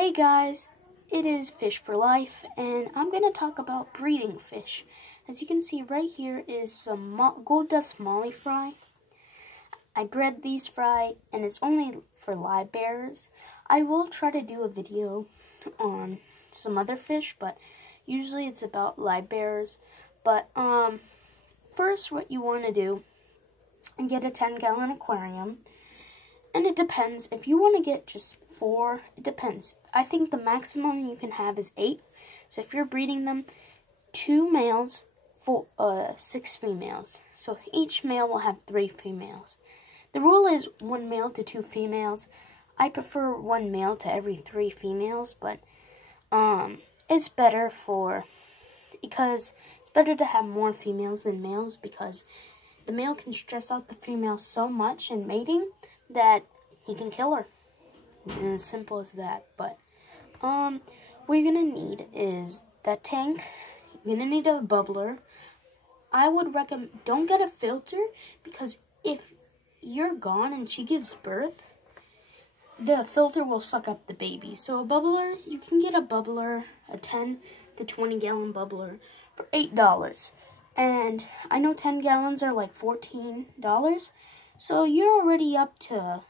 Hey guys, it is Fish for Life, and I'm going to talk about breeding fish. As you can see right here is some gold dust molly fry. I bred these fry, and it's only for live bearers. I will try to do a video on some other fish, but usually it's about live bearers. But first what you want to do is get a 10-gallon aquarium. And it depends. If you want to get just 4, it depends. I think the maximum you can have is 8. So if you're breeding them, 2 males, 6 females. So each male will have 3 females. The rule is 1 male to 2 females. I prefer 1 male to every 3 females, but it's better because it's better to have more females than males, because the male can stress out the female so much in mating that he can kill her. And as simple as that. But what you're gonna need is that tank. You're gonna need a bubbler. I would recommend don't get a filter, because if you're gone and she gives birth, the filter will suck up the baby. So a bubbler, you can get a bubbler, a 10 to 20 gallon bubbler for $8. And I know 10 gallons are like $14. So you're already up to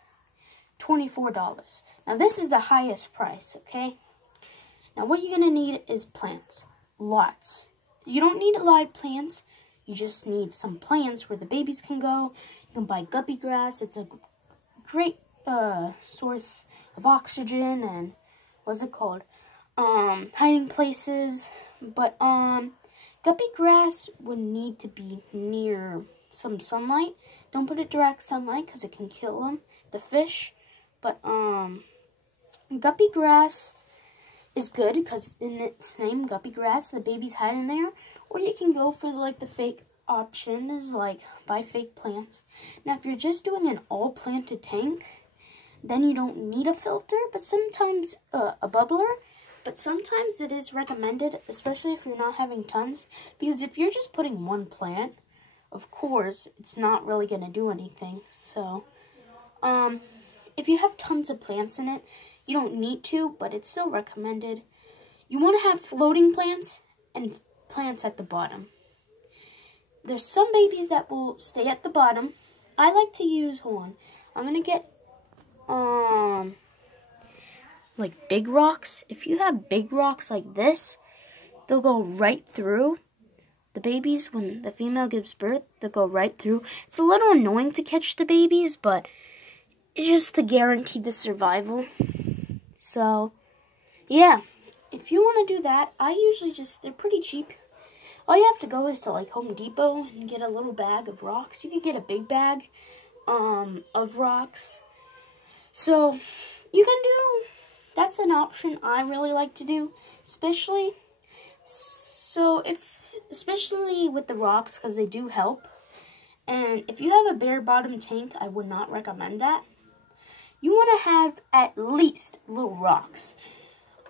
$24. Now this is the highest price, okay? Now what you're gonna need is plants, lots. You don't need live plants. You just need some plants where the babies can go. You can buy guppy grass. It's a great source of oxygen and what's it called? Hiding places. But guppy grass would need to be near some sunlight. Don't put it direct sunlight because it can kill them, the fish. But guppy grass is good because in its name, guppy grass, the babies hide in there. Or you can go for the fake option, is like buy fake plants. Now if you're just doing an all planted tank, then you don't need a filter, but sometimes a bubbler. But sometimes it is recommended, especially if you're not having tons, because if you're just putting 1 plant, of course, it's not really going to do anything. So, if you have tons of plants in it, you don't need to, but it's still recommended. You want to have floating plants and plants at the bottom. There's some babies that will stay at the bottom. I like to use, hold on, I'm going to get, like big rocks. If you have big rocks like this, they'll go right through. The babies, when the female gives birth, they'll go right through. It's a little annoying to catch the babies, but it's just to guarantee the survival. So, yeah. If you want to do that, I usually they're pretty cheap. All you have to go is to like Home Depot and get a little bag of rocks. You could get a big bag of rocks. So, you can do, that's an option I really like to do. Especially with the rocks, because they do help. And if you have a bare bottom tank, I would not recommend that. You want to have at least little rocks.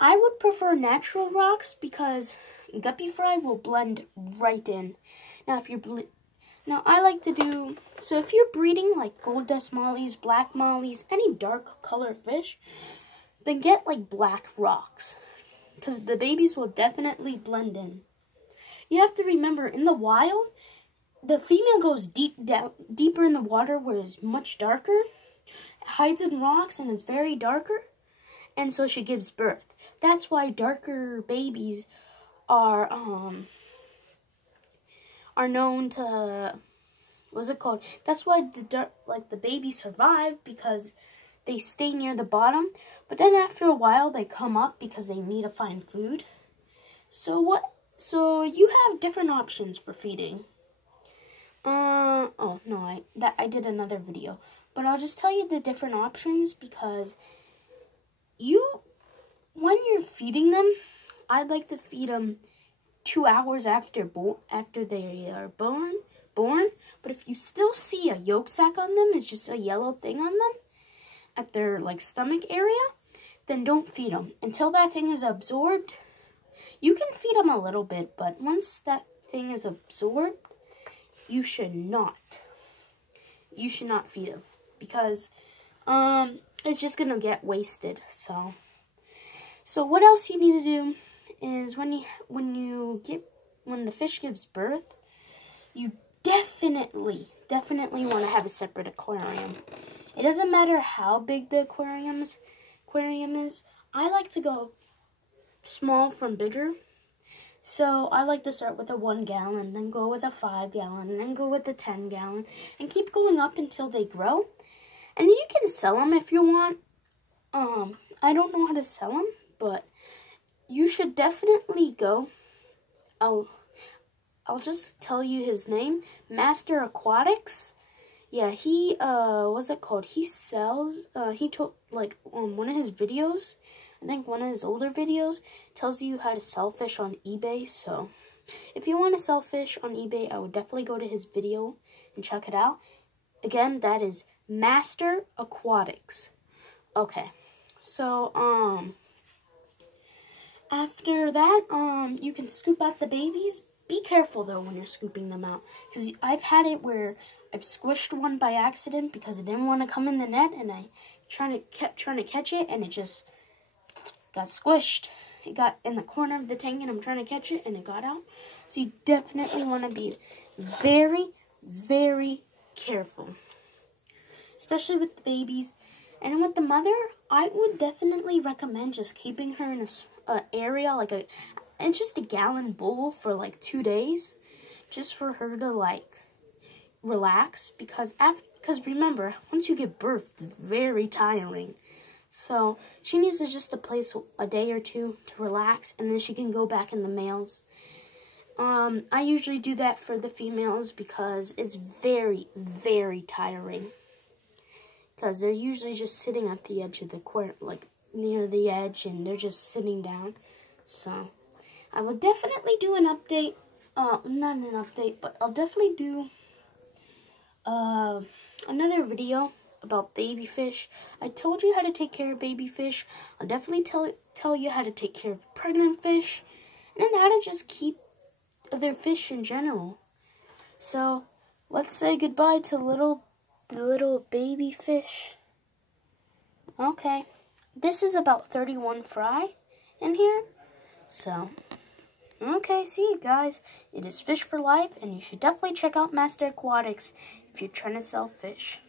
I would prefer natural rocks because guppy fry will blend right in. Now I like to do, so if you're breeding like gold dust mollies, black mollies, any dark color fish, then get like black rocks, because the babies will definitely blend in. You have to remember, in the wild, the female goes deeper in the water where it's much darker. It hides in rocks and it's very darker. And so she gives birth. That's why darker babies are known to, what's it called? That's why the babies survive, because they stay near the bottom. But then after a while they come up because they need to find food. So you have different options for feeding. Oh no, I did another video, but I'll just tell you the different options, because when you're feeding them, I'd like to feed them 2 hours after they are born. But if you still see a yolk sac on them, it's just a yellow thing on them at their stomach area, then don't feed them until that thing is absorbed. You can feed them a little bit, but once that thing is absorbed, you should not feed them, because it's just gonna get wasted. So So what else you need to do is when the fish gives birth, you definitely want to have a separate aquarium. It doesn't matter how big the aquarium is. I like to go small from bigger. So I like to start with a 1 gallon, then go with a 5 gallon, and then go with a 10 gallon, and keep going up until they grow. And you can sell them if you want. I don't know how to sell them, but you should definitely go. I'll just tell you his name, Master Aquatics. Yeah, he what's it called? He sells. He took like on one of his videos. I think one of his older videos tells you how to sell fish on eBay. So if you want to sell fish on eBay, I would definitely go to his video and check it out. Again, that is Master Aquatics. Okay, so after that, you can scoop out the babies. Be careful though when you're scooping them out, because I've had it where I've squished one by accident because it didn't want to come in the net, and I kept trying to catch it, and it just got squished. It got in the corner of the tank, and I'm trying to catch it, and it got out. So you definitely want to be very, very careful, especially with the babies. And with the mother, I would definitely recommend just keeping her in a area like just a gallon bowl for like 2 days, just for her to like relax, because remember, once you give birth, it's very tiring. So she needs to just a place a day or two to relax, and then she can go back in the males. I usually do that for the females because it's very, very tiring. Because they're usually just sitting at the edge of the aquarium, like near the edge, and they're just sitting down. So I will definitely do an update. Not an update, but I'll definitely do another video about baby fish. I told you how to take care of baby fish. I'll definitely tell you how to take care of pregnant fish, and then how to just keep other fish in general. So let's say goodbye to the little baby fish. Okay, this is about 31 fry in here. So okay, see you guys. It is Fish for Life, and you should definitely check out Master Aquatics if you're trying to sell fish.